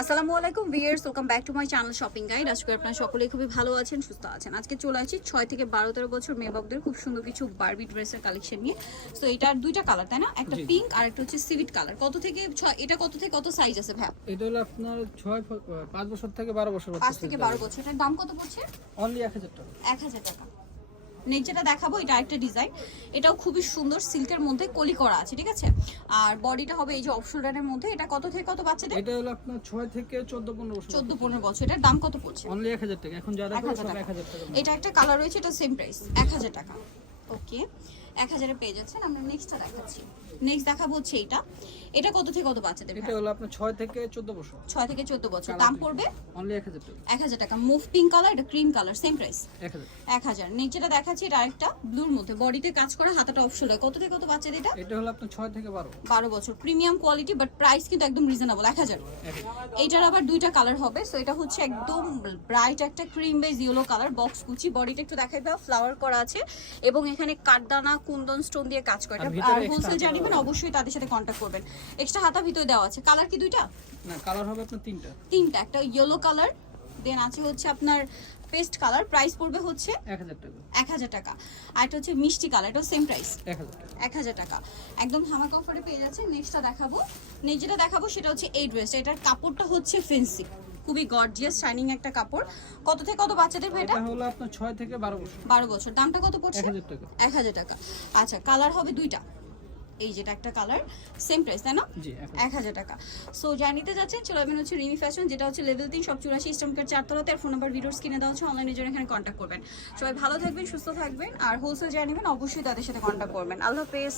আসসালামু আলাইকুম viewers welcome back to my channel shopping guide আজকে আপনারা সকলেই খুবই ভালো আছেন সুস্থ আছেন। আজকে চলে আসছি ছয় থেকে বারো তেরো বছর মেয়ে বাবুদের খুব সুন্দর কিছু বারবি ড্রেসের কালেকশন নিয়ে। তো এটার দুইটা কালার তাই না? একটা পিঙ্ক আর একটা হচ্ছে সিভিট কালার কত থেকে ছয় এটা কত থেকে কত সাইজ আছে ভাই এটা হলো আপনার ছয় পাঁচ বছর থেকে বারো বছর পাঁচ থেকে বারো বছর। এটার দাম কত পড়ছে? অনলি এক হাজার টাকা। এক হাজার টাকা। যেটা দেখাবো এটা একটা ডিজাইন এটাও খুবই সুন্দর সিল্কের মধ্যে কলি করা আছে ঠিক আছে? আর বডিটা হবে এই যে অফ শোল্ডারের মধ্যে। এটা কত থেকে কত বাচ্চাদের? এটা হলো আপনার 6 থেকে চোদ্দ পনেরো বছর চোদ্দ পনেরো বছর। এটার দাম কত পড়ছে? অনলি এক হাজার টাকা। এখন যারা এক করে হাজার সব টাকা। এটা একটা কালার রয়েছে এটা সেম প্রাইস এক হাজার টাকা। ওকে এক হাজারে পেয়ে যাচ্ছেন আমরা নেক্সটটা দেখাচ্ছি। নেক্সট দেখাবো হচ্ছে এটা এটা কত থেকে কত বাচ্চাদের এটা হলো আপনার ছয় থেকে চোদ্দ বছর। ছয় থেকে চোদ্দ বছর। দাম পড়বে? অনলি এক হাজার টাকা। এক হাজার টাকা। মুভ পিঙ্ক কালার এটা ক্রিম কালার সেম প্রাইস এক হাজার। এক হাজার। নেক্সট যেটা দেখাচ্ছি এটা আরেকটা ব্লুর মধ্যে। বডিতে কাজ করা হাতাটা অপশন হয়। কত থেকে কত বাচ্চাদের এটা? এটা হলো আপনার ছয় থেকে বারো। বারো বছর। প্রিমিয়াম কোয়ালিটি বাট প্রাইস কিন্তু একদম রিজনেবল এক হাজার। এক হাজার। এইটার আবার দুইটা কালার হবে। সো এটা হচ্ছে একদম ব্রাইট একটা cream beige yellow colour box কুচি বডিটা একটু দেখাই দাও। ফ্লাওয়ার করা আছে। এবং এখানে কাঠদানা কুন্দন স্টোন দিয়ে কাজ করে। আর হোলসেল জানিবেন অবশ্যই তাদের সাথে কন্ট্যাক্ট করবেন। এক্সট্রা হাতা ভিতরে দেওয়া আছে। কালার কি দুইটা? না কালার হবে আপনার তিনটা। তিনটা। একটা ইয়েলো কালার দেন আছে হচ্ছে আপনার পেস্ট কালার প্রাইস পড়বে হচ্ছে এক হাজার টাকা। আর এটা হচ্ছে মিষ্টি কালার এটাও সেম প্রাইস এক হাজার টাকা। এক হাজার টাকা। একদম ধামাকা অফারে পেয়ে যাচ্ছে নেক্সটটা দেখাবো। নেক্সট যেটা দেখাবো সেটা হচ্ছে এই ড্রেসটা এটার কাপড়টা হচ্ছে ফেন্সি খুবই গর্জিয়াস শাইনিং একটা কাপড়। কত থেকে কত বাচ্চাদের ভাই এটা? হলো আপনার ছয় থেকে বারো বছর। বারো বছর। দামটা কত পড়ছে? হাজার টাকা। এক হাজার টাকা। আচ্ছা কালার হবে দুইটা। এই যেটা একটা কালার সেম প্রাইস তাই না? জি এক হাজার। টাকা। সো যা নিতে যাচ্ছেন চলে যাবেন হচ্ছে রিমি ফ্যাশন যেটা হচ্ছে লেভেল তিন সব চুরাশি ইস্টমকার চারতলাতে। আর ফোন নাম্বার ভিডিওস কিনে দেওয়া হচ্ছে অনলাইনের জন্য এখানে কন্ট্যাক্ট করবেন। সবাই ভালো থাকবেন সুস্থ থাকবেন আর হোলসেল যা নেবেন অবশ্যই তাদের সাথে কন্ট্যাক্ট করবেন। আল্লাহ হাফেজ।